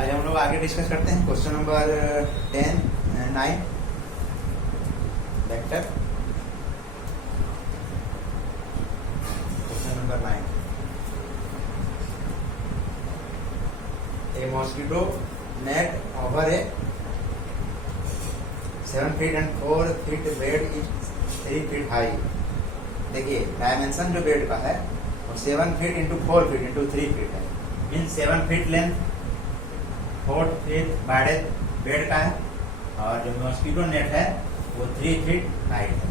आज हम लोग आगे डिस्कस करते हैं question number 9 vector. Question number 9, a mosquito net over a 7 feet and 4 feet bed is 3 feet high. देखिए डायमेंशन जो बेड का है वो 7 feet into 4 feet into 3 feet है, मीन 7 feet लेंथ 4 feet बाडेड बेड का है, और जो मॉस्किटो नेट है वो 3 feet हाइट है।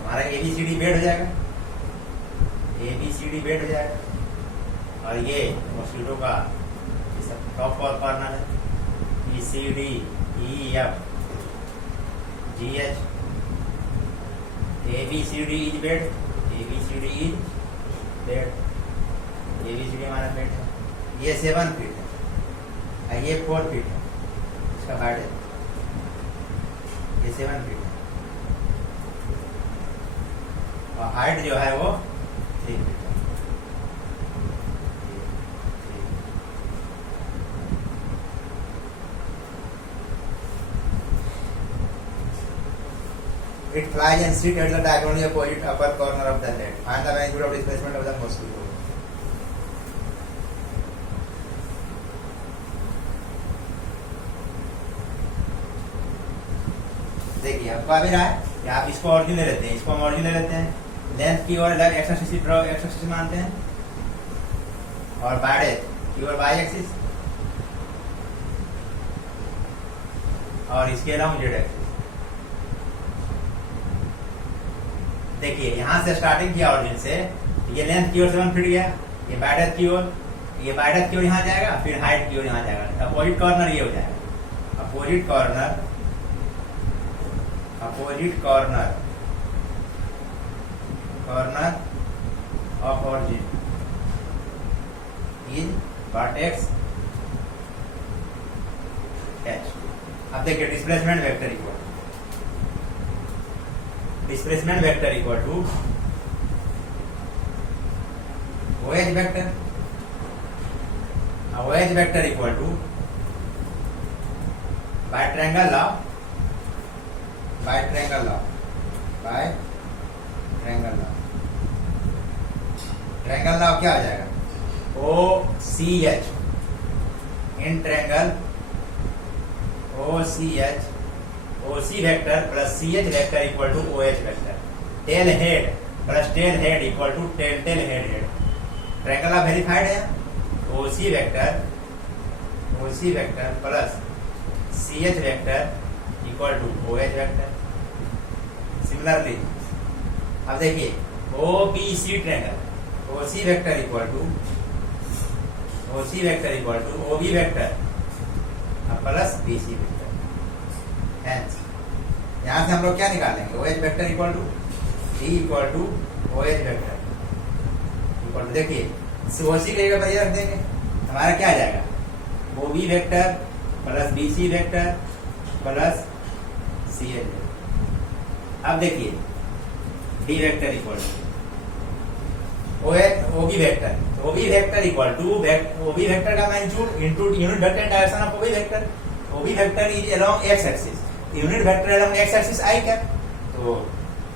हमारा एबीसीडी बेड हो जाएगा, एबीसीडी बेड हो जाएगा, और ये मॉस्किटो का टॉप कॉर्नर है, ECD EF GH, ABCD is bed, ABCD is bed, ABCD हमारा बेड है। ये 7 feet है और ये 4 feet है, इसका हाइट है, ये 7 feet है और हाइट जो है वो 3 feet है। It flies and sits at the diagonally opposite upper corner of the net. Find the magnitude of displacement of the mosquito. देखिए आपको आ भी रहा है कि आप इसको ऑरिजिन ले लेते हैं, इसको हम ऑरिजिन ले लेते हैं, लेंथ की ओर अलग x axis draw, x axis मानते हैं, और बाडेड की ओर वाई एक्सिस, और इसके अलावा जेड एक्सिस। देखिए यहाँ से स्टार्टिंग किया ऑरिजिन से, ये लेंथ की ओर 7 feet गया, ये बाडेड की ओर, ये बाडेड की ओर यहाँ जाएगा, फिर हाइट की ओर यहाँ जाएगा, अपोजिट कॉर्नर ये हो जाएगा, opposite corner, opposite corner, corner of origin is vertex H. अब देखिए displacement vector equal, displacement vector equal to OH vector, OH vector equal to by triangle law, by triangle law, by triangle law, triangle law क्या हो जाएगा, OCH in triangle OCH, OC vector plus CH vector equal to OH vector, tail head plus tail head equal to tail tail head head. Triangle of verified है, OC vector plus CH vector equal to OH vector. Similarly अब देखिए OBC triangle, OC vector equal to OB vector plus BC vector. यहां से हम लोग क्या निकालेंगे, OH vector equal to D equal to OH vector equal to, देखिए OC की जगह पर ये रख देंगे, हमारा क्या आ जाएगा, OB vector plus BC vector plus CH vector. अब देखिए D vector equal to OB vector, OB vector equal to OB vector का magnitude into unit vector direction of OB vector. OB vector is along x axis, unit vector along x axis i cap, तो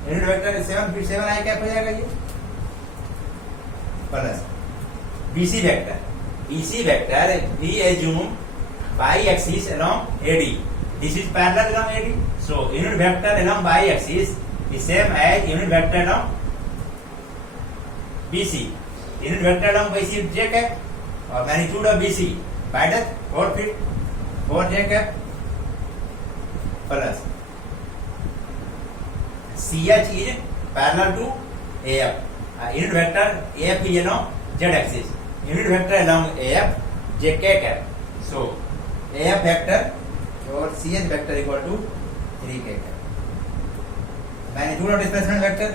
unit vector 7 feet 7 i cap हो जाएगा ये, plus BC vector we assume y axis along AD, this is parallel along AD, so unit vector along y axis is same as unit vector along BC, unit vector along BC is j cap, और magnitude of BC बाडेड 4 feet 4 j cap plus CH is parallel to AF, unit vector AF is along z axis, unit vector along AF j k cap, so AF vector और CH vector equal to 3 k cap। magnitude of displacement vector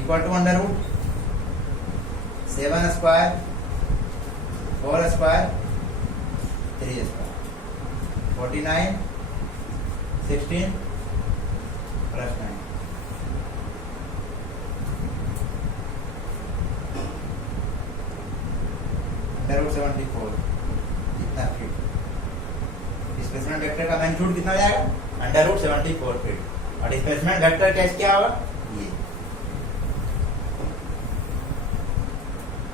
equal to under root 7 square 4 square 3 3 square 49 16 plus 9 √74 इतना feet. Displacement vector का magnitude कितना हो जाएगा? √74 feet. और displacement vector कैसे क्या होगा? ये।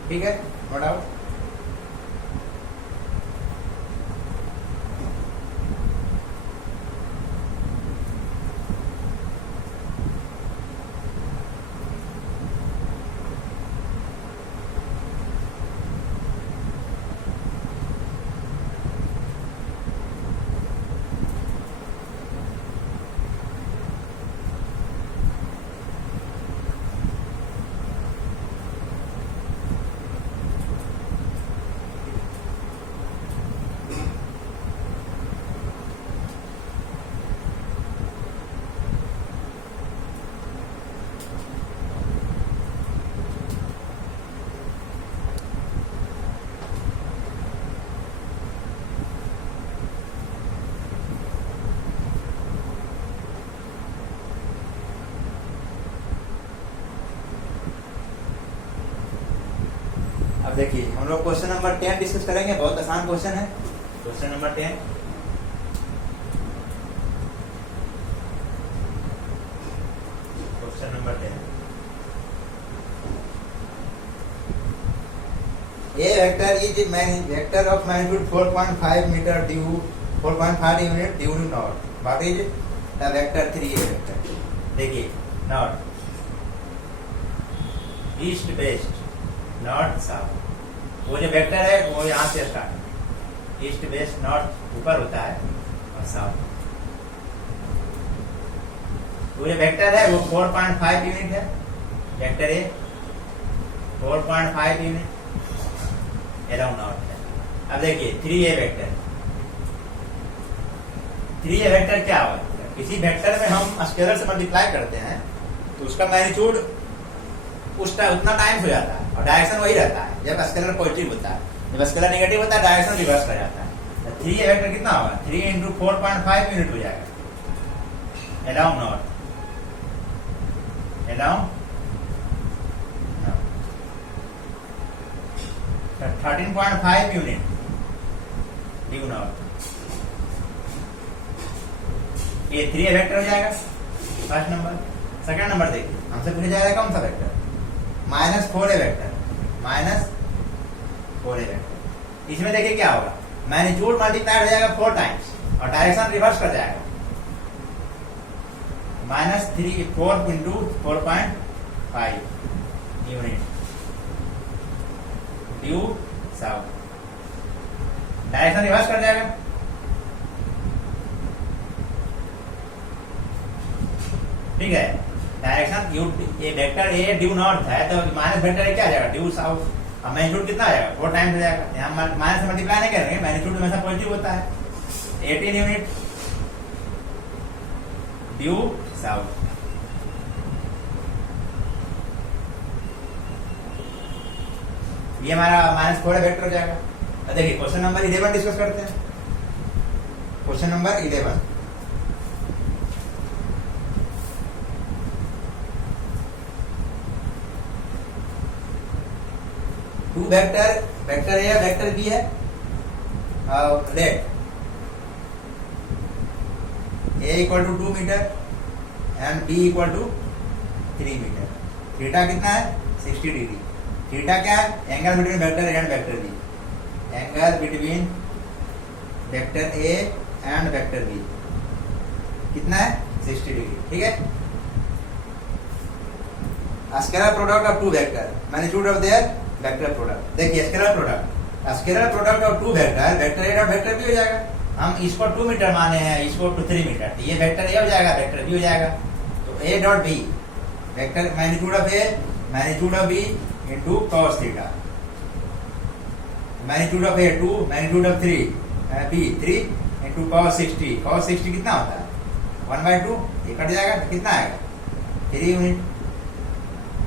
ठीक है, नो डाउट। देखिए हम लोग क्वेश्चन नंबर 10 डिस्कस करेंगे। बहुत आसान क्वेश्चन है। Question number 10, question number 10, A vector is vector of magnitude 4.5 meter due 4.5 unit due north. What is the vector 3A vector? देखिए north, east west, north south। वो जो वेक्टर है वो यहाँ से स्टार्ट है, ईस्ट वेस्ट नॉर्थ ऊपर होता है और साउथ। वो जो वेक्टर है वो 4.5 यूनिट है। वेक्टर ए 4.5 यूनिट अराउंड नॉर्थ है। अब देखिए 3A वेक्टर, 3A वेक्टर क्या होगा? किसी वेक्टर में हम स्केलर से मल्टीप्लाई करते हैं तो उसका मैग्नीट्यूड उतना टाइम हो जाता है और डायरेक्शन वही रहता है जब स्केलर पॉजिटिव होता है। जब स्केलर नेगेटिव होता है डायरेक्शन रिवर्स कर जाता है। तो 3A वेक्टर कितना होगा? 3 × 4.5 यूनिट हो जाएगा around north, around 13.5 unit due north. ये 3A वेक्टर हो जाएगा फर्स्ट नंबर। सेकंड नंबर देखिए हमसे पूछा जाएगा कौन सा vector? -4A vector, -4A vector. इसमें देखिए क्या होगा? मैग्नीट्यूड मल्टीप्लाइड हो जाएगा 4 टाइम्स और डायरेक्शन रिवर्स कर जाएगा। -4 × 4.5 unit due south, direction reverse कर जाएगा। ठीक है, डायरेक्शन ये वेक्टर ए ड्यू नॉर्थ है तो माइनस वेक्टर क्या आ जाएगा? Due south. अब मैग्नीट्यूड कितना आ जाएगा? 4 टाइम्स हो जाएगा। यहाँ माइनस से मल्टीप्लाई नहीं करेंगे, मैग्नीट्यूड हमेशा पॉजिटिव होता है। 18 यूनिट ड्यू साउथ। ये हमारा -4 वेक्टर हो जाएगा। देखिए क्वेश्चन नंबर 11 डिस्कस करते हैं। Question number 11, two vector, vector A vector B है। Let A = 2 metre and B = 3 metre. Theta कितना है? 60 डिग्री। थीटा क्या है? Angle between vector A and vector B. Angle between vector A and vector B कितना है? 60 degree. ठीक है। Scalar product of two vector, magnitude of their vector product. देखिए scalar product of two vector, vector A और vector B हो जाएगा। हम इसको 2 मीटर माने हैं, इसको 3 मीटर, तो ये वेक्टर ए हो जाएगा, वेक्टर बी हो जाएगा। तो A dot B vector magnitude of A, magnitude of B into cos theta. Magnitude of A 2, magnitude of 3 B 3 into cos 60। cos 60 कितना होता है? 1/2। ये कट जाएगा तो कितना आएगा? 3 यूनिट।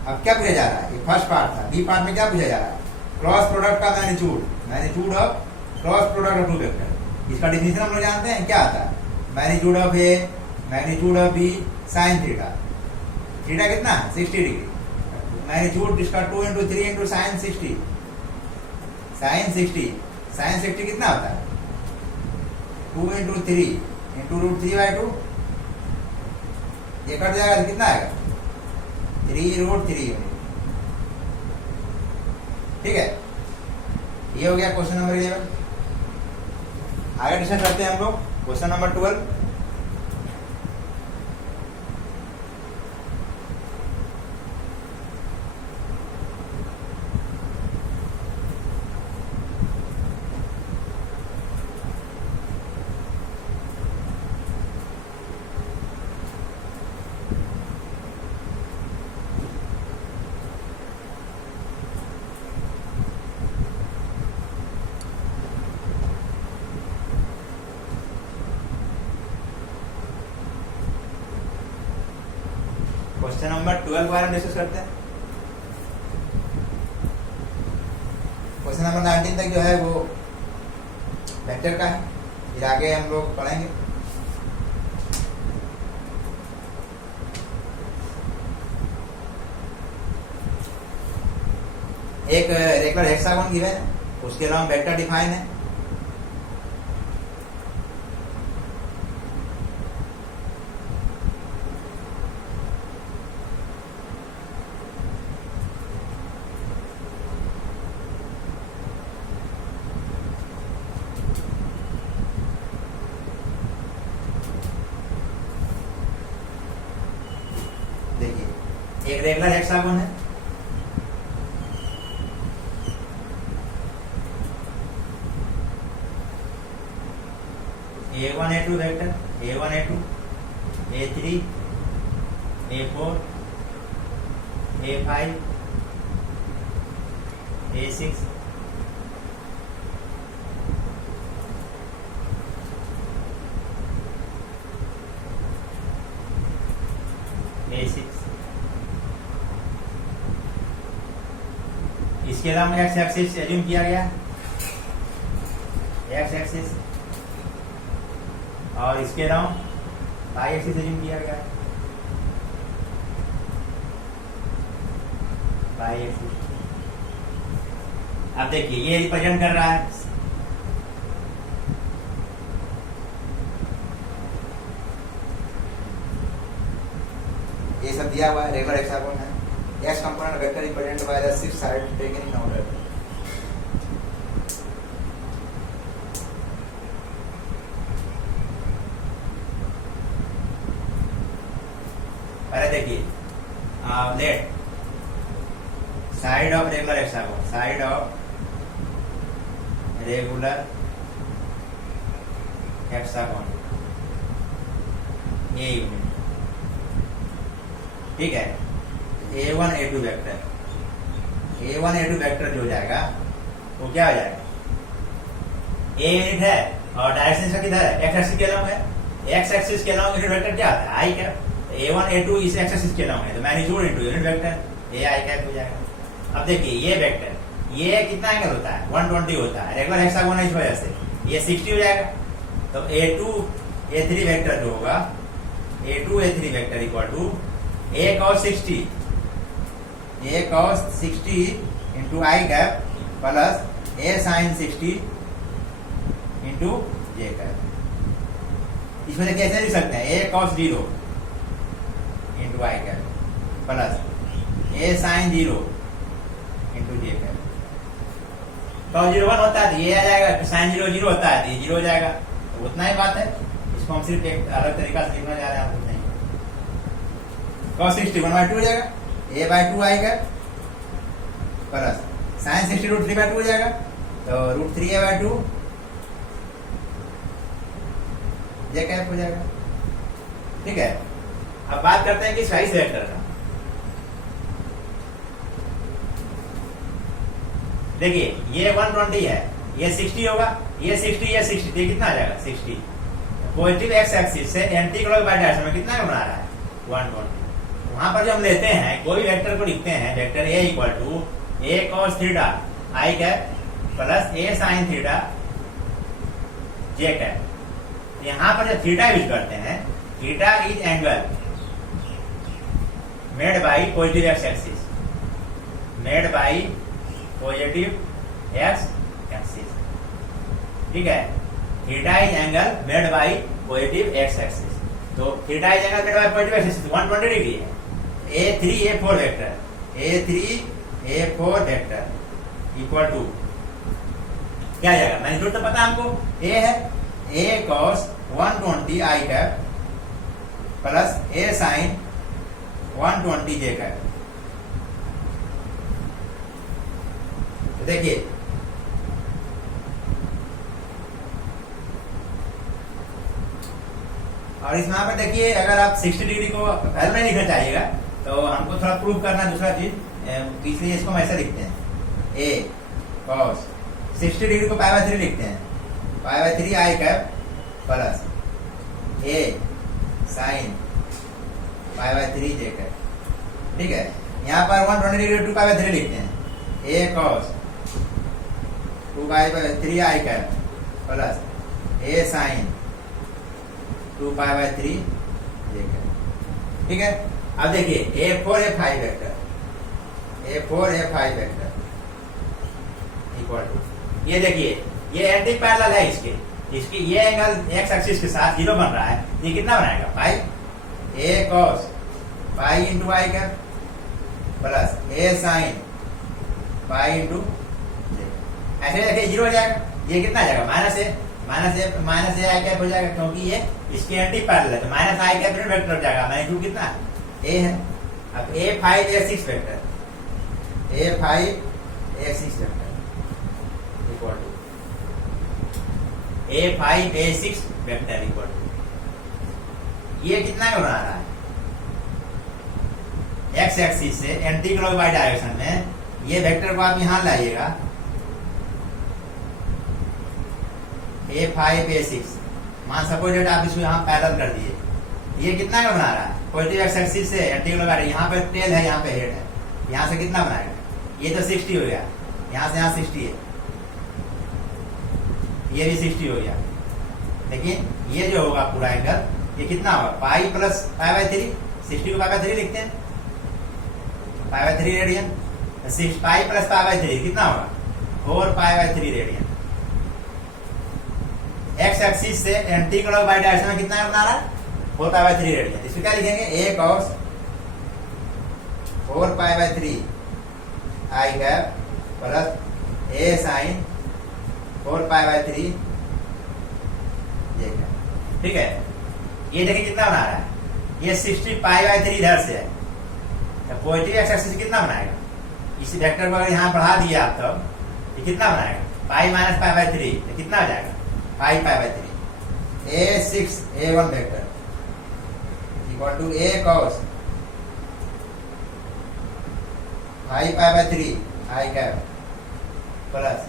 अब क्या पूछा जा रहा है? ये फर्स्ट पार्ट था। बी पार्ट में क्या पूछा जा रहा है? क्रॉस प्रोडक्ट का magnitude, magnitude of cross product of two vector. इसका डिफिनेशन हम लोग जानते हैं क्या आता है, magnitude of A magnitude of B sine theta, theta कितना 60 डिग्री, मैग्नीट्यूड इसका 2 इंटू 3 इंटू साइन 60, साइन 60 कितना होता है 2 इंटू 3 इंटू रूट 3/2, ये कट जाएगा तो कितना आएगा 3√3। ठीक है, ये हो गया क्वेश्चन नंबर 11। आगे डिस्कस करते हैं हम लोग क्वेश्चन नंबर 12। क्वेश्चन नंबर 12 के बारे में डिस्कस करते हैं। क्वेश्चन नंबर 19 तक जो है वो वेक्टर का है, फिर आगे हम लोग पढ़ेंगे। एक रेगुलर हेक्सागोन गिवन है, उसके अलावा वेक्टर डिफाइन है। एक रेगुलर हेक्सागोन है, A1 A2 vector, A1 A2 A3 A4 A5 A6 A6। इसके अलावा एक्स एक्सिस एज्यूम किया गया, एक्स एक्सिस, और इसके अलावा वाई एक्सिस एज्यूम किया गया, वाई एक्सिस। अब देखिए ये रिप्रेजेंट कर रहा है ये सब दिया हुआ है, रेगुलर हेक्सागोन है। X component vector represented by the 6 sides taken in order। पहले देखिए let side of regular hexagon, side of regular hexagon ये यूनिट। ठीक है, A1 A2 vector, A1 A2 vector जो हो जाएगा वो क्या हो जाएगा, A यूनिट है और डायरेक्शन इसका किधर है, एक्स एक्सिस के अलावा है, एक्स एक्सिस के अलावा यूनिट वेक्टर क्या आता है आई कैप, A1 A2 इस एक्स एक्सिस के अलावा है तो magnitude into unit vector A I cap हो जाएगा। अब देखिए ये वेक्टर ये कितना एंगल होता है 120 होता है, रेगुलर हेक्सागोन इस वजह से ये 60 हो जाएगा। तो A2 A3 वेक्टर जो होगा A2 A3 vector equal to A cos 60 A cos 60 into I cap plus A sin 60 into J cap. इसमें से कैसे लिख सकते हैं A cos 0 into I cap plus A sin 0 into J cap. cos 0 1 होता है तो ये आ जाएगा, sin 0 0 होता है तो ये 0 हो जाएगा। तो उतना ही बात है, इसको हम सिर्फ एक अलग तरीका से लिखना जा रहे हैं। cos 60 1/2 हो जाएगा, A/2 आएगा प्लस sin 60 √3/2 हो जाएगा तो √3A/2 जे कैप हो जाएगा। ठीक है, अब बात करते हैं कि साइज वेक्टर का। देखिए ये 120 है, ये 60 होगा, ये 60 ये 60 ये कितना आ जाएगा 60। पॉजिटिव एक्स एक्सिस से एंटी क्लॉकवाइज डायरेक्शन में कितना बना रहा है 120। वहां पर जो हम लेते हैं कोई वेक्टर को लिखते हैं, vector A equal to A cos theta I cap plus A sin theta J cap. यहाँ पर जब थीटा यूज करते हैं, theta is angle made by positive x axis, made by positive x axis, ठीक है। Theta is angle made by positive x axis, तो theta is angle made by positive x axis 120 degree है। A3 A4 vector, A3 A4 vector equal to क्या जाएगा, magnitude तो पता हमको, A है A cos 120 I cap plus A sin 120 J cap. तो देखिए और इसमें यहाँ पर देखिए, अगर आप 60 डिग्री को वैल्यू नहीं लिखना चाहिएगा तो हमको थोड़ा प्रूव करना दूसरा चीज, इसलिए इसको हम ऐसा लिखते हैं A cos 60 डिग्री को पाई बाय 3 लिखते हैं, पाई by 3 I cap plus A sin pi by 3 J cap, ठीक है। यहाँ पर 120 डिग्री 2 पाई बाय 3 लिखते हैं, A cos 2 pi by 3 I cap plus A sin 2 pi by 3 J cap, ठीक है। अब देखिए A4 A5 vector, A4 A5 vector equal to, ये देखिए ये एंटी पैरेलल है इसके, इसकी ये एंगल एक्स एक्सिस के साथ 0 बन रहा है, ये कितना बनाएगा पाई, A cos pi into I cap plus A sin pi into, ऐसे देखिए 0 हो जाएगा, ये कितना आ जाएगा माइनस ए आई कैप हो जाएगा, क्योंकि ये इसकी एंटी पैरेलल है, तो माइनस आई कैप वेक्टर हो जाएगा, मैग्नीट्यूड कितना है A है। अब A5 A6 vector, A5 A6 vector equal to A5 A6 vector equal to, ये कितना का बना रहा है, एक्स एक्सिस से एंटी क्लॉकवाइज डायरेक्शन में, ये वेक्टर को आप यहां लाइएगा A5 A6, मान सपोज आप इसको यहां पैरेलल कर दिए, ये कितना का बना रहा है, पॉजिटिव एक्स एक्सिस से एंटी क्लॉकवाइज, यहाँ पे टेल है यहाँ पे हेड है, यहाँ से कितना बनाएगा, ये तो 60 हो गया, यहाँ से यहाँ 60 है, ये भी 60 हो गया, लेकिन ये जो होगा पूरा एंगल ये कितना होगा पाई प्लस पाई बाय 3, 60 को पाई बाय 3 लिखते हैं, पाई by 3 radian, pi plus pi by 3 कितना होगा 4 pi by 3 radian. X axis से एंटी क्लॉकवाइज डायरेक्शन में कितना बना रहा है 4 पाई बाय 3 रेडियन, इसको क्या लिखेंगे A cos 4 pi by 3 I cap plus A sin 4 pi by 3 J cap, ठीक है। ये देखिए कितना बना रहा है, ये 60 पाई बाय 3 इधर से है, तो पॉजिटिव एक्स एक्सिस कितना बनाएगा, इस वेक्टर को अगर यहाँ बढ़ा दिया आप तो ये कितना बनाएगा पाई माइनस पाई बाय 3, तो कितना हो जाएगा pi pi by 3। A6 A1 vector equal to A cos 5 pi by 3 I cap plus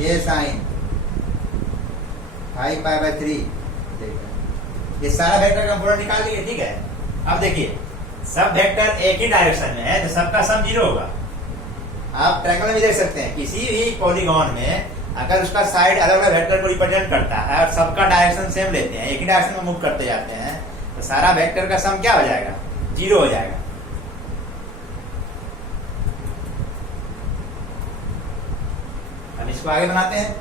A sin 5 pi by 3, ये सारा वेक्टर कंपोनेंट निकाल लिए, ठीक है। अब देखिए सब वेक्टर एक ही डायरेक्शन में है, तो सबका सम 0 होगा। आप ट्रायंगल में देख सकते हैं, किसी भी पॉलीगॉन में अगर उसका साइड अलग अलग वेक्टर को रिप्रेजेंट करता है और सबका डायरेक्शन सेम लेते हैं, एक ही डायरेक्शन में मूव करते जाते हैं, तो सारा वेक्टर का सम क्या हो जाएगा 0 हो जाएगा। हम इसको आगे बनाते हैं,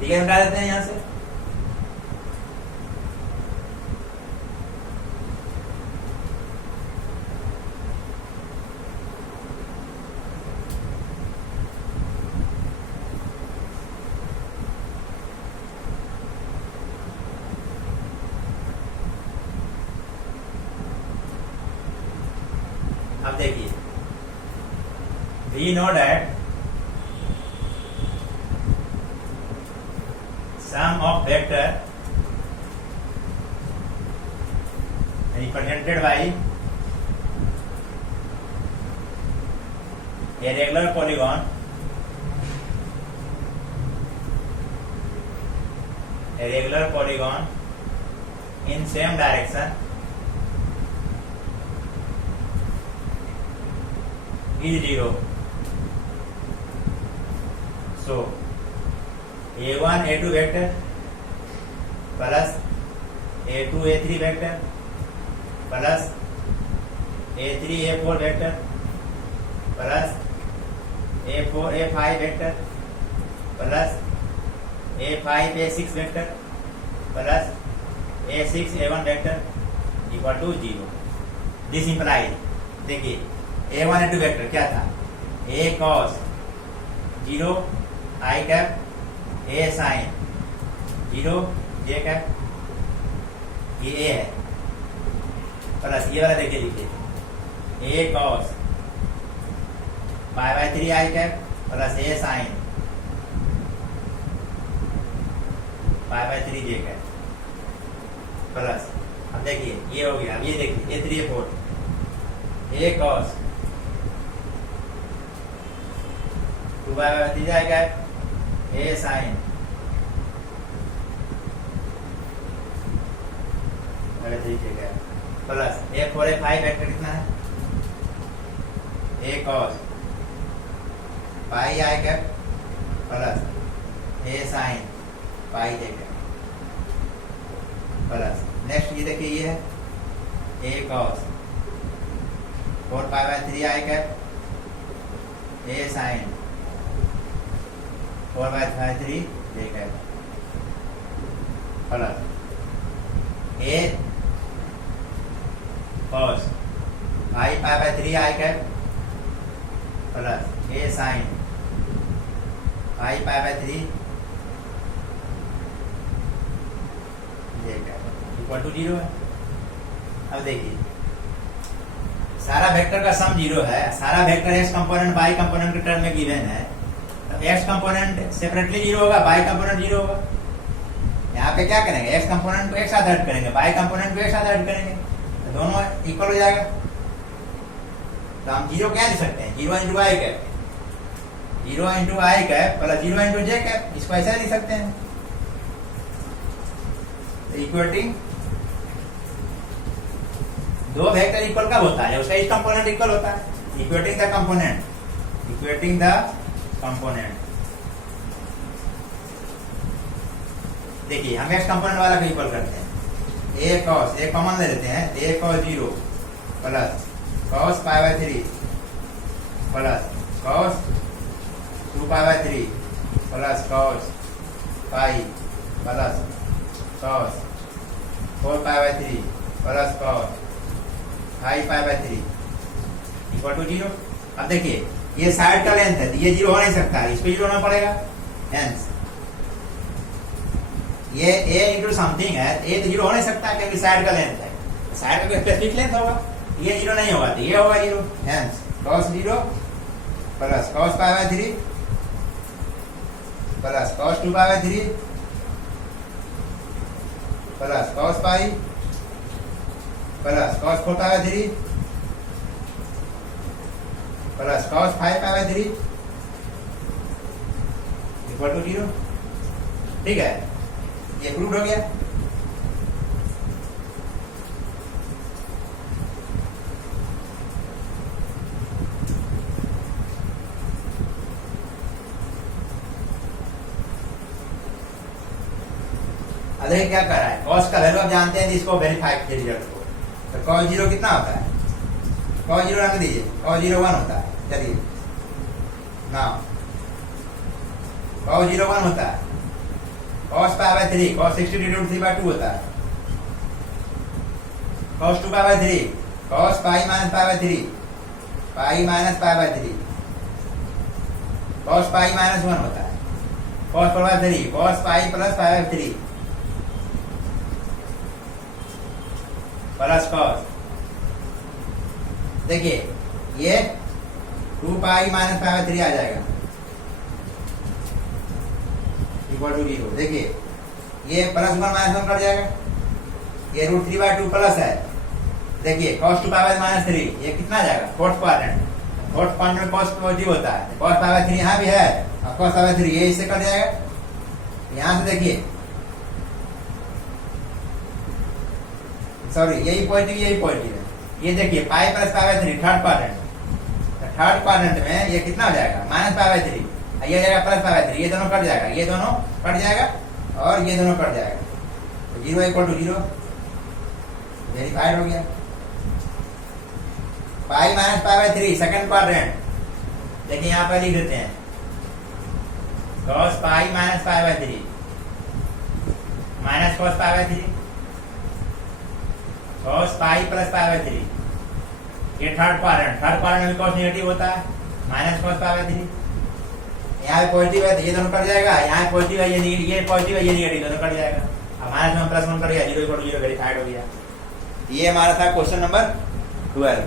ठीक है, हटा देते हैं यहां से। अब देखिए we know that sum of vector represented by a regular polygon in same direction is 0. So A1 A2 vector plus A2 A3 vector plus A3 A4 vector plus A4 A5 vector plus A5 A6 vector plus A6 A1 vector equal to 0। This implies, देखिए A1 A2 vector क्या था, A cos 0 I cap A sine 0 J cap, ये A है, plus ये वाला देखिए लिखिए A cos pi by 3 I cap plus A sine pi by 3 J cap plus, अब देखिए ये हो गया। अब ये देखिए A3 A4 A cos 2 pi by 3 I cap A sine plus A4 A5 vector कितना है, A cos pi I cap plus A sine pi J cap plus, next ये देखिए ये है A cos 4 pi by 3 I cap A sine 4 by 3 J cap plus A cos 5 pi by 3 I cap plus A sine 5 pi by 3 J cap equal to 0 है। अब देखिए सारा vector का सम 0 है, सारा vector x component y component के term में given है, तो x कंपोनेंट सेपरेटली 0 होगा, y कंपोनेंट 0 होगा। यहाँ पे क्या करेंगे, x कंपोनेंट को एक साथ ऐड करेंगे, y कंपोनेंट को एक साथ ऐड करेंगे, तो दोनों इक्वल हो जाएगा। तो हम 0 क्या लिख सकते हैं, 0 into I cap, 0 into I cap plus 0 into J cap, इसको ऐसा लिख सकते हैं। तो इक्वेटिंग दो वेक्टर इक्वल कब होता है, उसका इस कंपोनेंट इक्वल होता है। Equating the component, equating the component, देखिए हम एक्स कंपोनेंट वाला को इक्वल करते हैं। A cos, A कॉमन ले लेते हैं, A cos 0 plus cos pi by 3 plus cos 2 pi by 3 plus cos pi plus cos 4 pi by 3 plus cos 5 pi by 3 equal to 0। अब देखिए ये साइड का लेंथ है, तो ये 0 हो नहीं सकता, इस पे 0 होना पड़ेगा। हेंस ये a इंटू समथिंग है, a तो 0 हो नहीं सकता क्योंकि साइड का लेंथ है, साइड का स्पेसिफिक लेंथ होगा, ये 0 नहीं होगा, तो ये होगा 0। Hence cos 0 plus cos pi by 3 plus cos 2 pi by 3 plus cos pi plus cos 4 pi by 3 plus cos 5 pi by 3 equal to 0। ठीक है, ये प्रूव हो गया। अरे क्या कर रहा है, cos का वैल्यू आप जानते हैं, इसको वेरीफाई कीजिए रिजल्ट को। तो cos 0 कितना होता है, cos 0 रख दीजिए, cos 0 1 होता है। चलिए ना, cos 0 1 होता है, cos pi by 3 cos 60 divided 3 by 2 होता है, cos 2 pi by 3 cos pi minus pi by 3 pi minus pi by 3 cos pi minus 1 होता है, cos 4 by 3 cos pi plus pi by 3 plus cos, देखिए ये 2 पाई minus pi by 3 आ जाएगा equal to 0। देखिए ये plus 1 minus 1 cut जाएगा, ये root 3 by 2 plus है। देखिए cos 2 पाई बाय माइनस 3, ये कितना आ जाएगा, फोर्थ क्वाड्रेंट, फोर्थ क्वाड्रेंट में cos पॉजिटिव होता है, cos पाई बाय 3 यहाँ भी है, और cos पाई बाय 3 ये इससे कट जाएगा। यहाँ से देखिए, सॉरी यही पॉजिटिव यही पॉजिटिव है, ये देखिए पाई plus pi by 3 third quadrant, third quadrant में ये कितना हो जाएगा, माइनस पाई बाय 3, ये जाएगा प्लस 5/3, ये दोनों कट जाएगा, ये दोनों कट जाएगा और ये दोनों कट जाएगा, तो 0 इक्वल टू 0 वेरीफाइड हो गया। पाई माइनस 5/3 सेकंड क्वाड्रेंट, देखिए यहाँ पर लिख देते हैं cos pi minus 5/3 minus cos 5/3 cos pi plus 5/3, ये थर्ड क्वाड्रेंट में भी cos नेगेटिव होता है, माइनस cos 5/3, यहाँ पे पॉजिटिव है तो ये दोनों कट जाएगा, यहाँ पॉजिटिव है ये पॉजिटिव है ये नेगेटिव, दोनों कट जाएगा। अब माइनस 1 प्लस 1 कट गया, 0 इक्वल टू 0 वेरीफाइड हो गया। ये हमारा था question number 12।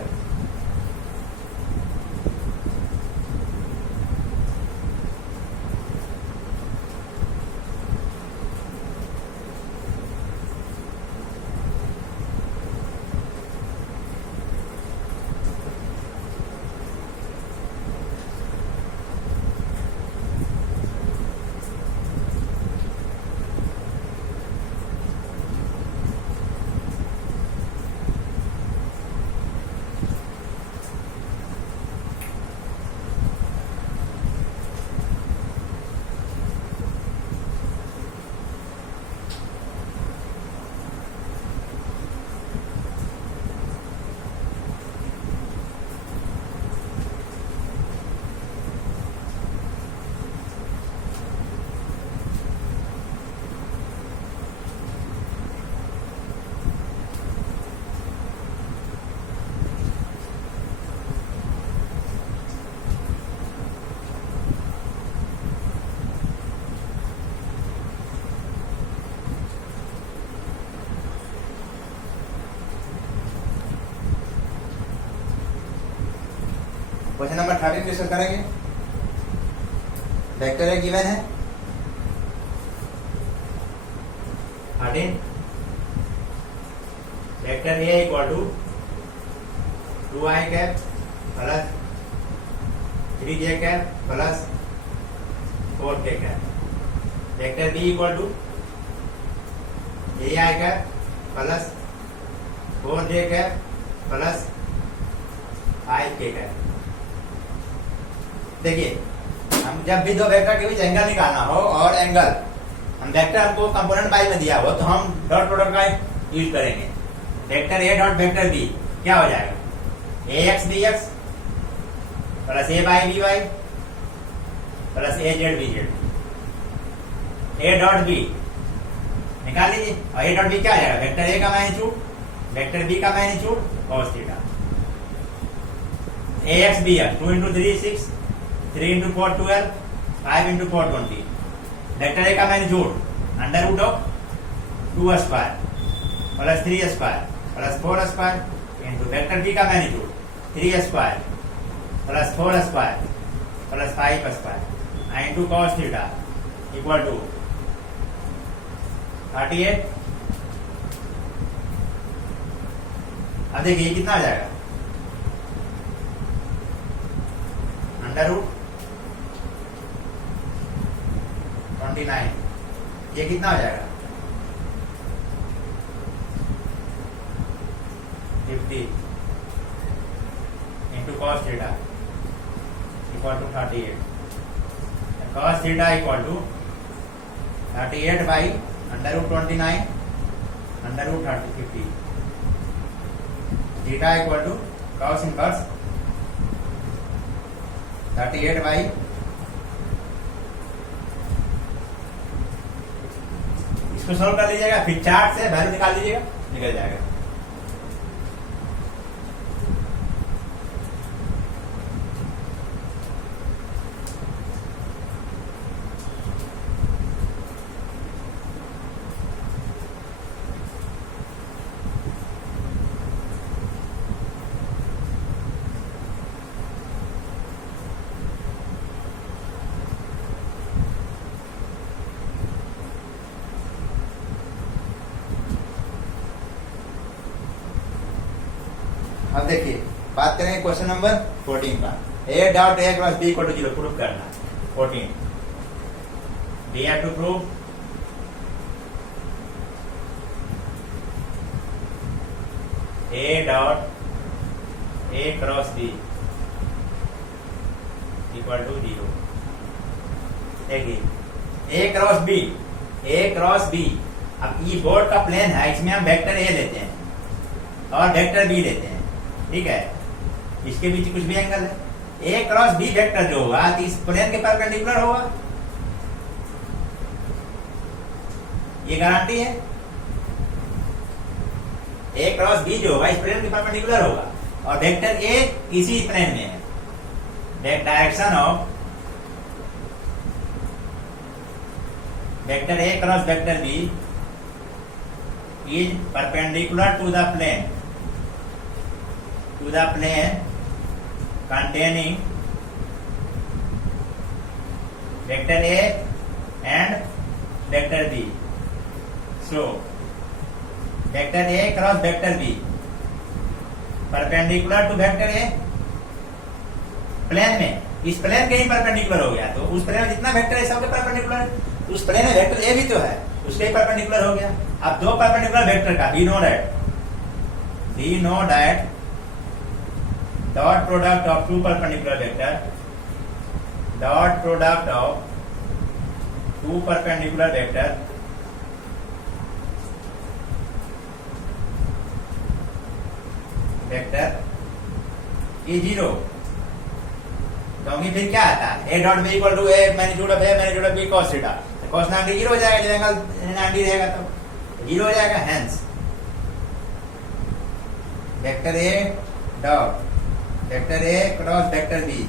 Question number 13 discuss करेंगे। वेक्टर ए गिवन है 13, vector A equal to 2i cap plus 3j cap plus 4k cap, vector B equal to ai cap plus 4j cap plus 5k cap. देखिए हम जब भी दो vector के बीच angle निकालना हो और एंगल हम वेक्टर हमको कंपोनेंट बाई में दिया हो तो हम डॉट प्रोडक्ट का यूज करेंगे। Vector A dot vector B क्या हो जाएगा, ax bx plus a Y B Y plus a Z B Z. a dot B निकाल लीजिए और a डॉट बी क्या आ जाएगा, वेक्टर a का मैग्नीट्यूड वेक्टर b का magnitude cos theta. ax bx 2 into 3 6, 3 into 4 12, 5 into 4 20, vector A का magnitude under root of 2 square plus 3 square plus 4 square into vector B का magnitude 3 square plus 4 square plus 5 square into cos theta equal to 38। अब देखिए ये कितना आ जाएगा, under root 29, ये कितना हो जाएगा 50 into cos theta equal to 38, cos theta equal to 38 by under root 29 under root 50, theta equal to cos inverse 38 by इसको सॉल्व कर लीजिएगा, फिर चार्ट से वैल्यू निकाल लीजिएगा, निकल जाएगा। अब देखिए बात करेंगे क्वेश्चन नंबर 14 का। a dot a cross b equal to 0 prove करना। 14 we have to prove a dot a cross b equal to 0। देखिए A cross B, A cross B. अब ये बोर्ड का प्लेन है, इसमें हम वेक्टर ए लेते हैं और वेक्टर बी लेते हैं, ठीक है। इसके बीच कुछ भी एंगल है, ए क्रॉस बी वेक्टर जो होगा तो इस प्लेन के परपेंडिकुलर होगा, ये गारंटी है। ए क्रॉस बी जो होगा इस प्लेन के परपेंडिकुलर होगा और वेक्टर ए इसी प्लेन में है। Direction of vector A cross vector B is perpendicular to the plane containing vector A and vector B. So vector A cross vector B perpendicular to vector A plane में, इस plane के ही perpendicular हो गया, तो उस plane में जितना vector है सबके परपेंडिकुलर है, उस प्लेन में वेक्टर ए भी तो है उसके ही परपेंडिकुलर हो गया। अब दो परपेंडिकुलर वेक्टर का we know that dot product of two perpendicular vector, dot product of two perpendicular vector is zero। क्योंकि फिर क्या आता है, A dot B equal to A magnitude of A magnitude of B cos theta, cos 90 zero हो जाएगा, जब angle 90 रहेगा तो जीरो हो जाएगा। Hence vector A dot vector A cross vector B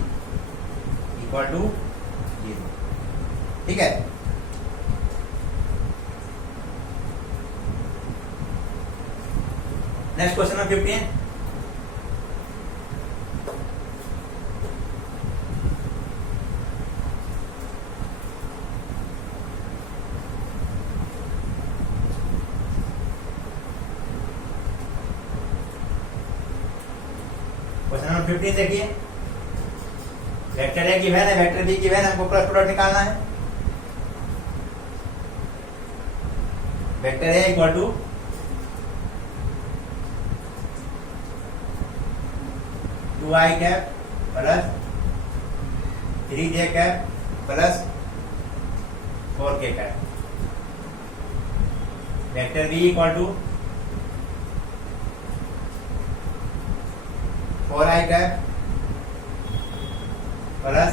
equal to zero, ठीक है। Next question number 15। Question number 15 देखिए, वेक्टर ए गिवन है, वेक्टर बी गिवन है, हमको क्रॉस प्रोडक्ट निकालना है। Vector A equal to two I cap plus 3j cap plus 4k cap. Vector B equal to 4i cap plus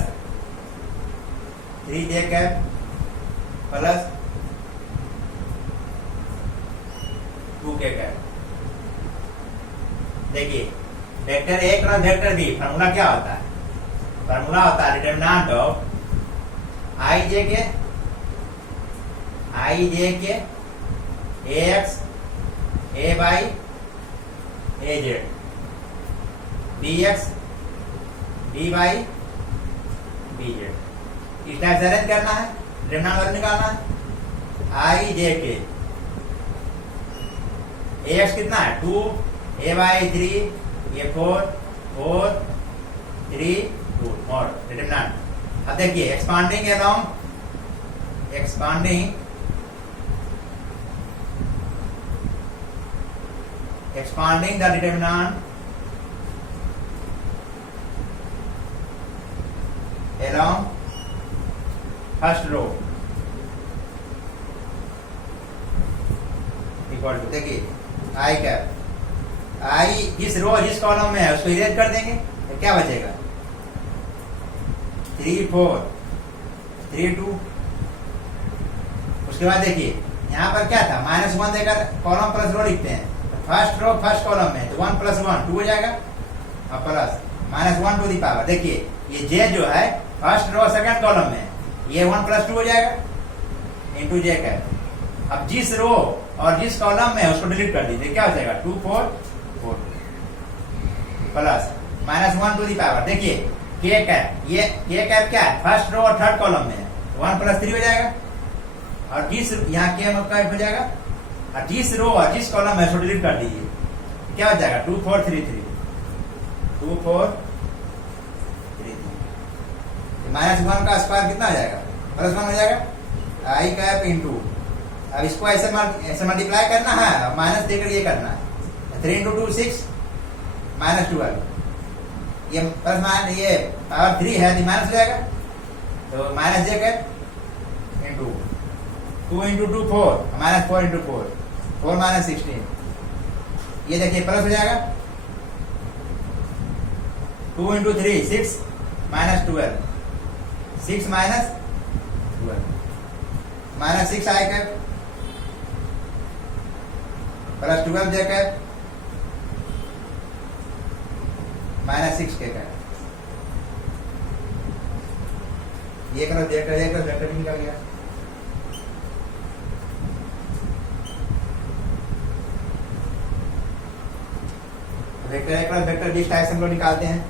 3j cap plus 2k cap. देखिए vector A cross vector B formula क्या होता है, formula होता है determinant of आई जे के ax a by az bx b by bz। इस type से arrange करना है, डिटरमिनेंट निकालना है। आई जे के ax कितना है 2, a by 3, a 4, 4, 3, 2 और डिटरमिनेंट। अब देखिए expanding along expanding the determinant along first row equal to, देखिए आई कैप, आई जिस रो जिस कॉलम में है उसको इरेज कर देंगे तो क्या बचेगा 3, 4, 3, 2। उसके बाद देखिए यहाँ पर क्या था -1 देकर कॉलम प्लस रो लिखते हैं, फर्स्ट रो फर्स्ट कॉलम में तो 1 + 1 2 हो जाएगा और प्लस -1 टू दी पावर। देखिए ये जे जो है फर्स्ट रो सेकंड कॉलम में, ये 1 + 2 हो जाएगा इंटू जे कैप। अब जिस रो और जिस कॉलम में उसको डिलीट कर दीजिए, क्या हो जाएगा 2, 4, 4 प्लस -1 टू दी पावर। देखिए के कैप, ये के कैप क्या है फर्स्ट रो और थर्ड कॉलम में 1 + 3 हो जाएगा और जिस यहाँ के कैप हो जाएगा और जिस रो और जिस कॉलम है उसको डिलीट कर दीजिए, क्या हो जाएगा 2, 4, 3, 3 2, 4, 3, 3। -1 का स्क्वायर कितना हो जाएगा +1 हो जाएगा आई कैप इंटू। अब इसको ऐसे मल्टीप्लाई करना है, माइनस देकर ये करना है 3 × 2 6 -12। ये प्लस ये पावर 3 है तो माइनस हो जाएगा तो -j cap into 2 into 2 4 minus 4 into 4 4 minus 16 ये देखिए प्लस हो जाएगा 2 इंटू 3 6 माइनस 12 6 माइनस 12 माइनस 6 आएगा प्लस 12 देकर माइनस 6 के कर ये करो देकर वेक्टर निकल गया। Vector A cross vector B types हम लोग निकालते हैं।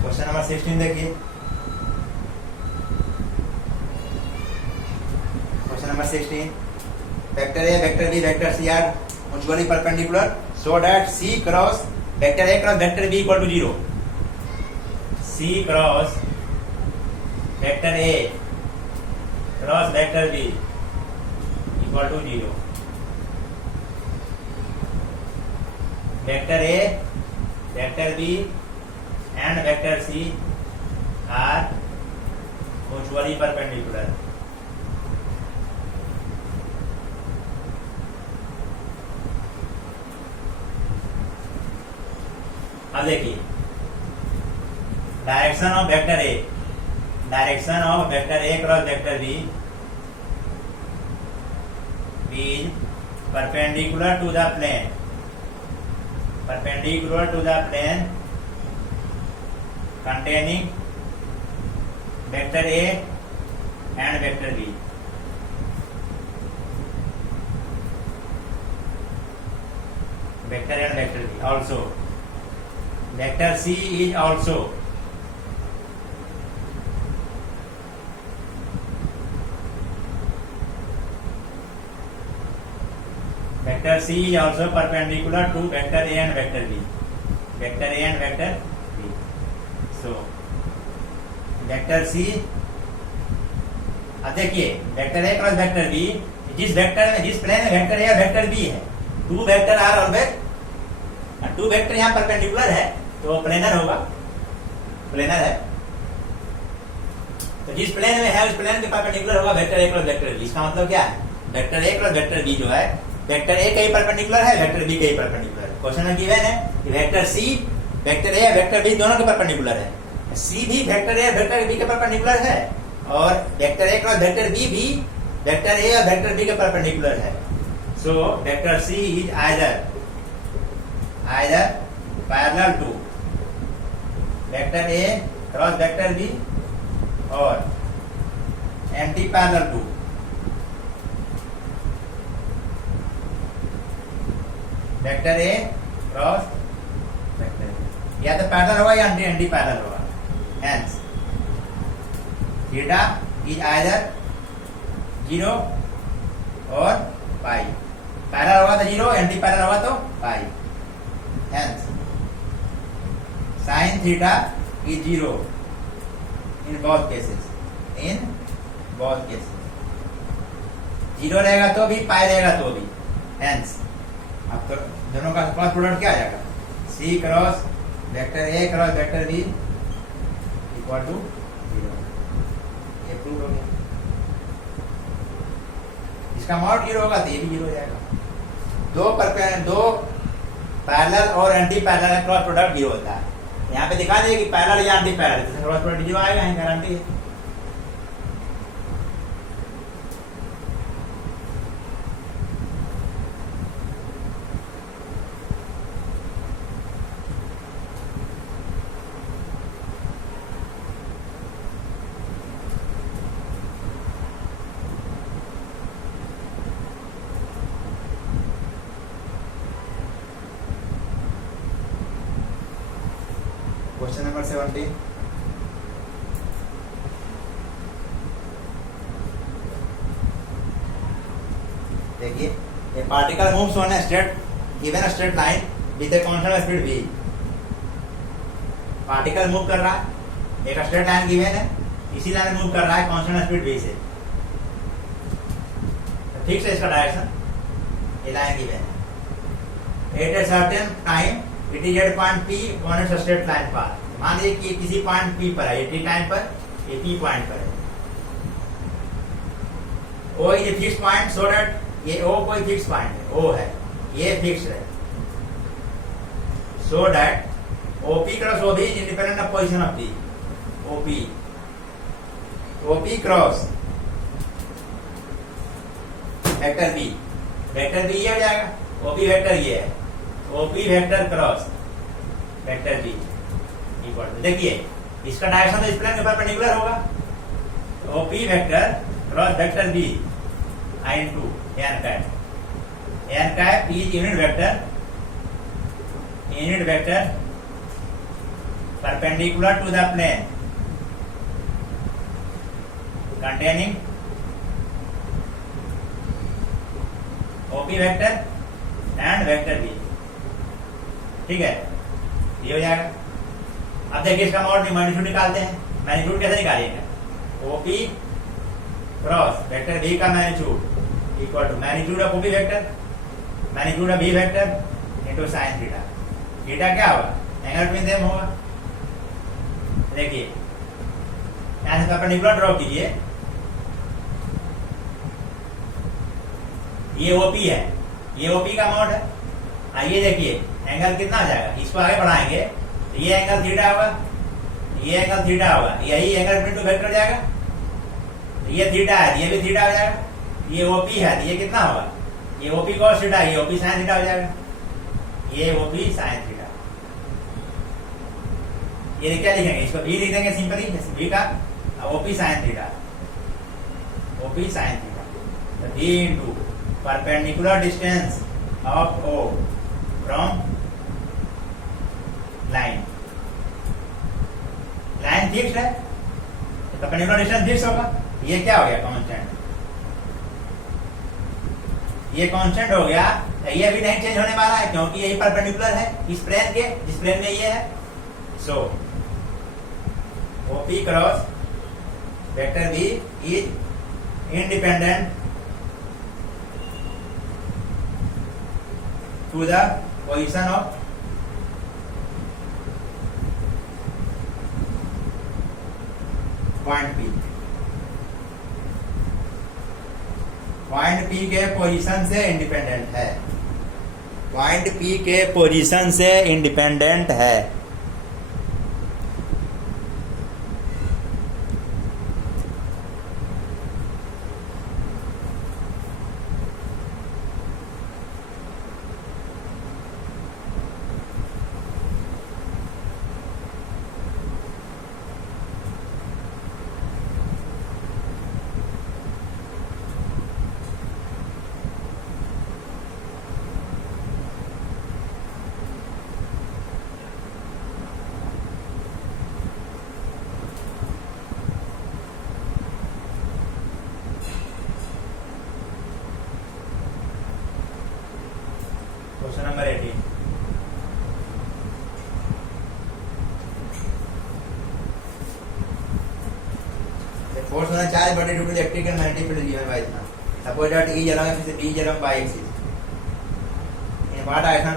क्वेश्चन नंबर 16 देखिए। Question number 16 vector A vector B vector C are mutually perpendicular so that C cross vector A cross vector B equal to 0 C cross vector A cross vector B equal to 0 vector A vector B and vector C are mutually perpendicular. अब देखिए direction of vector A cross vector B is perpendicular to the plane containing vector A and vector B. Vector and vector B also. Vector C is also perpendicular to vector A and vector B. Vector A and vector B. So vector C अब देखिए vector A cross vector B जिस vector में जिस plane में vector A और vector B है two vector are always two vector यहाँ perpendicular है तो प्लेनर होगा प्लेनर है तो जिस प्लेन में है उस प्लेन के परपेंडिकुलर होगा vector A cross vector B. इसका मतलब क्या है vector A cross vector B जो है वेक्टर ए कहीं परपेंडिकुलर है वेक्टर बी कहीं परपेंडिकुलर है। क्वेश्चन में गिवन है कि vector C vector A vector B दोनों के परपेंडिकुलर है सी भी वेक्टर ए वेक्टर बी के परपेंडिकुलर है और vector A cross vector B भी वेक्टर ए और वेक्टर बी के परपेंडिकुलर है। So vector C is either parallel to vector A cross vector B और anti parallel to vector A cross vector B या तो parallel होगा या anti parallel होगा। Hence, theta is either 0 और पाई पैरेलल होगा तो 0 एंटी पैरेलल होगा तो पाई। Hence, sin theta is 0 in both cases. 0 रहेगा तो भी पाई रहेगा तो भी। Hence, अब तो दोनों का क्रॉस प्रोडक्ट क्या आ जाएगा C cross vector A cross vector B equal to 0। ये प्रूव हो गया। इसका मॉड 0 होगा तो ये भी 0 हो जाएगा। दो पैरेलल और एंटी पैरेलल क्रॉस प्रोडक्ट 0 होता है। यहाँ पे दिखा देगा कि पैरेलल या एंटी पैरेलल क्रॉस प्रोडक्ट 0 आएगा, यहीं गारंटी है। Question number 17। देखिए, a particle moves on a straight line with a constant speed v। Particle move कर रहा है, एक स्ट्रेट लाइन गिवन है, इसी लाइन मूव कर रहा है कांस्टेंट स्पीड v से। तो ठीक है, इसका डायरेक्शन ये लाइन गिवन है। At a certain time it is at point p on its straight line path. मान लीजिए कि किसी पॉइंट p पर है, ये t टाइम पर, ये p पॉइंट पर है। o is a fix point, so that ये o कोई फिक्स पॉइंट है, o है, ये फिक्स है, so that OP cross OB is independent of position of P। OP cross vector B, vector B ये हो जाएगा, OP वेक्टर ये है, OP vector cross vector B equal to, देखिए इसका डायरेक्शन तो इस प्लेन के परपेंडिकुलर होगा, तो OP vector cross vector B into n cap is unit vector perpendicular to the plane containing OP vector and vector B। ठीक है, ये हो जाएगा। अब देखिए इसका मैग्नीट्यूड निकालते हैं। मैग्नीट्यूड कैसे निकालिएगा? OP क्रॉस वेक्टर B का magnitude equal to magnitude of OP vector, magnitude of B vector into sine theta. Theta क्या होगा? एंगल बिटवीन देम होगा। देखिए यहां से परपेंडिकुलर ड्रॉ कीजिए, ये OP है, ये OP का मोड है। आइए देखिए एंगल कितना हो जाएगा, इसको आगे बढ़ाएंगे तो ये एंगल थीटा होगा, ये एंगल थीटा होगा, यही एंगल बिटवीन टू वेक्टर जाएगा। ये थीटा है, ये भी थीटा हो जाएगा। ये OP है, ये कितना होगा? ये OP cos थीटा, ये OP sin थीटा हो जाएगा। ये OP sin थीटा। ये क्या लिखेंगे? इसको V लिख देंगे सिंपली, V का OP sin theta, OP sin theta. तो V into perpendicular distance of O from line। Line fix है तो परपेंडिकुलर डिस्टेंस फिक्स होगा। ये क्या हो गया? कांस्टेंट। ये कांस्टेंट हो गया, ये भी नहीं चेंज होने वाला है क्योंकि यही परपेंडिकुलर है इस प्लेन के, जिस प्लेन में ये है। So OP cross vector B is independent to the position of point P। Point P के पोजीशन से इंडिपेंडेंट है, पॉइंट P के पोजीशन से इंडिपेंडेंट है। Question number 18। फोर्स होना 4 बटे two electric and magnetic field given by इतना। Suppose that E along axis B is along y axis। in what direction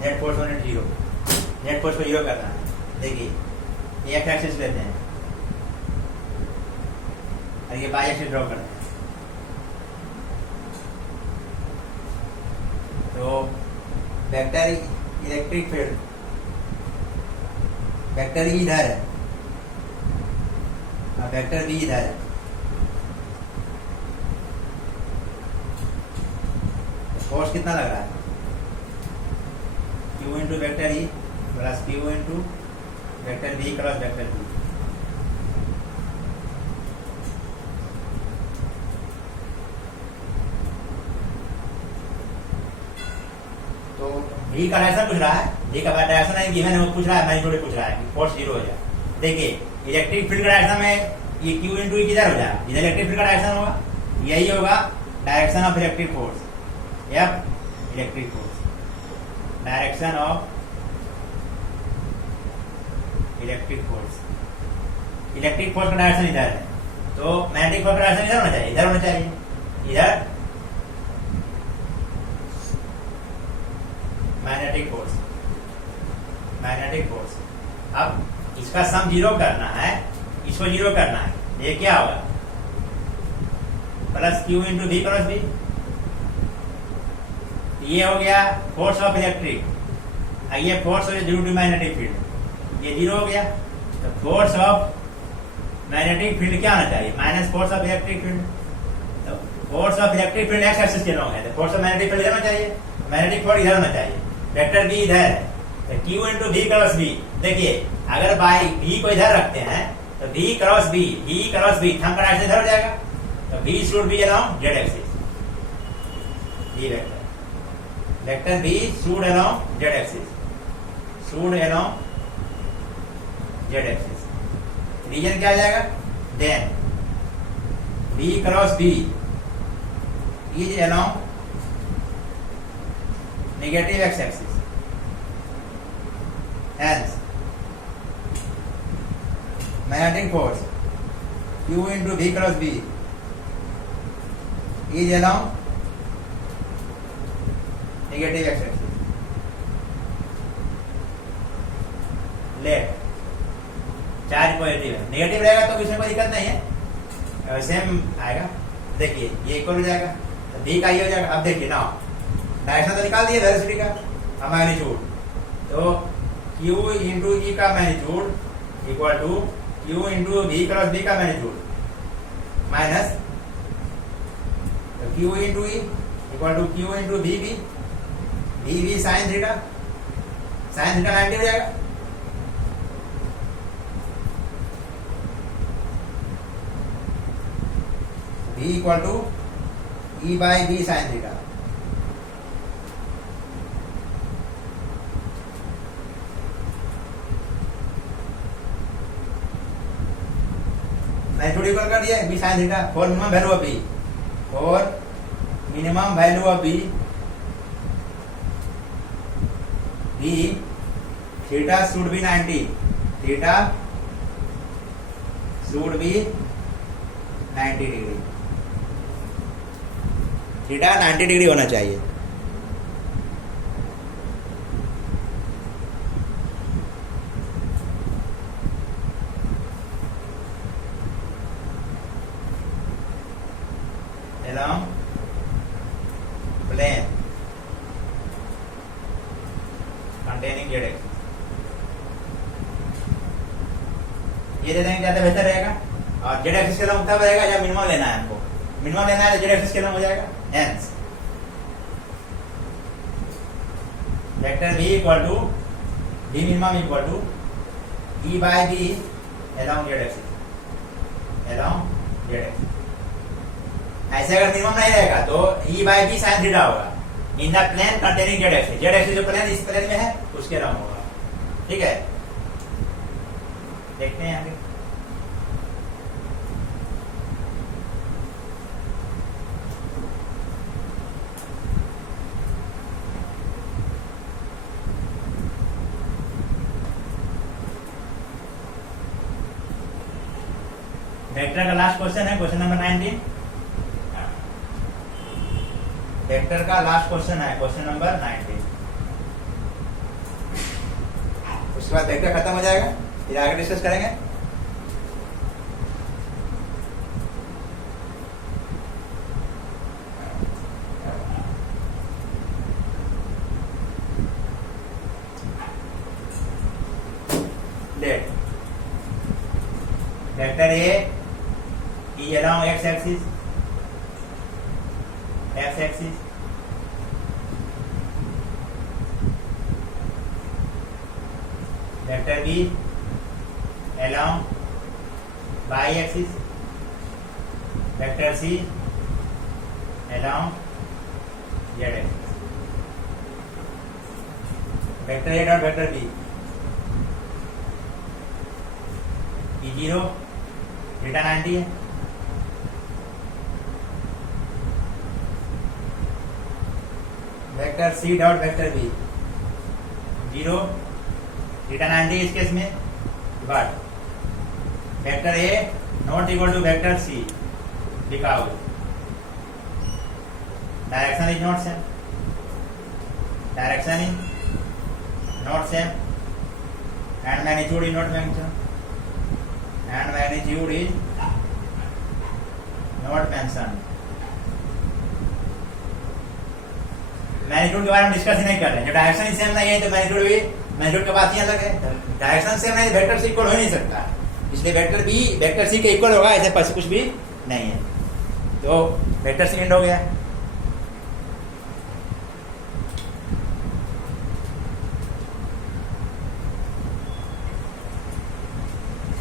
net force होने 0, net force को 0 करना है। देखिए ये x एक्सिस लेते हैं और ये y एक्सिस ड्रॉ करते हैं। तो vector electric field, vector E इधर है और वेक्टर B इधर है। फोर्स कितना लग रहा है? Q into vector E plus Q into vector B cross vector B। तो डी का डायरेक्शन पूछ रहा है, डी का डायरेक्शन नहीं गिवन है, वो पूछ रहा है, मैग्नीट्यूड पूछ रहा है, फोर्स 0 हो जाए। देखिए इलेक्ट्रिक फील्ड का डायरेक्शन में ये Q इंटू किधर हो जाएगा, इधर इलेक्ट्रिक फील्ड का डायरेक्शन होगा, यही होगा direction of electric force, F electric force, direction of electric force, electric force का डायरेक्शन इधर है, तो मैग्नेटिक फोर्स का डायरेक्शन इधर होना चाहिए, इधर होना चाहिए, इधर मैग्नेटिक फोर्स, मैग्नेटिक फोर्स। अब इसका सम 0 करना है, इसको 0 करना है, ये क्या होगा, plus Q into V cross V, ये हो गया फोर्स ऑफ इलेक्ट्रिक, ये force of due to magnetic field, ये 0 हो गया, तो फोर्स ऑफ मैग्नेटिक फील्ड क्या होना चाहिए, minus force of electric field, तो force of electric field x axis के लॉन्ग है, तो फोर्स ऑफ मैग्नेटिक फील्ड इधर होना चाहिए, मैग्नेटिक फोर्स इधर होना चाहिए, वेक्टर V इधर है, तो Q into V cross V। देखिए अगर बाई V को इधर रखते हैं तो V cross V, V cross V, thumb का डायरेक्शन इधर हो जाएगा, तो V should be along Z axis, ये vector, vector V should along Z axis, should along Z axis, reason क्या आ जाएगा, then V cross V is along negative x axis, hence magnetic force Q into V cross V is along negative x axis. Let charge positive है, negative रहेगा तो इसमें कोई दिक्कत नहीं है, सेम आएगा। देखिए ये इक्वल हो जाएगा, तो V का ये हो जाएगा। अब देखिए ना डायरेक्शन तो निकाल दिए वेलोसिटी का, अब मैग्नीट्यूड, तो Q इंटू E का magnitude equal to Q into V cross V का magnitude minus Q into E equal to Q into V V, V V sine theta, sine theta 90 हो जाएगा। V equal to E by V sine theta, magnitude equal कर दिया B sine theta, for minimum value of B, for minimum value of B, B theta should be 90, theta should be 90 degree, theta 90 degree होना चाहिए। along plane containing Z axis, ये दे देंगे ज्यादा बेहतर रहेगा। और Z एक्सिस के लंब तब रहेगा जब मिनिमम लेना है हमको, मिनिमम लेना है तो Z एक्सिस के लंब हो जाएगा, hence vector V equal to V minimum equal to E by B along Z axis, along Z axis. ऐसे अगर मिनिमम नहीं रहेगा तो E by B sine theta होगा in the plane containing Z axis, Z axis जो plane इस plane में है उसके नाम होगा, ठीक है। देखते हैं आगे, वेक्टर का लास्ट क्वेश्चन है, क्वेश्चन नंबर 19। वेक्टर का लास्ट क्वेश्चन है, क्वेश्चन नंबर 19। उसके बाद वेक्टर खत्म हो जाएगा, फिर आगे डिस्कस करेंगे। Let vector A is along x axis, x axis, vector B along y axis, vector C along z axis। Vector A dot vector B, E0 return aunty है, vector C dot vector B 0 return aunty इस case में, but vector A not equal to vector C लिखा हो, direction is not same, direction is not same and magnitude is not mention, and magnitude is not mention. Magnitude के बारे में discuss ही नहीं कर रहे हैं, जो डायरेक्शन ही सेम नहीं है तो मैग्नीट्यूड भी, मैग्नीट्यूड की बात ही अलग है। डायरेक्शन सेम नहीं, वेक्टर से इक्वल हो नहीं सकता, इसलिए वेक्टर बी वेक्टर सी के इक्वल होगा, ऐसे पास कुछ भी नहीं है। तो वेक्टर सी एंड हो गया।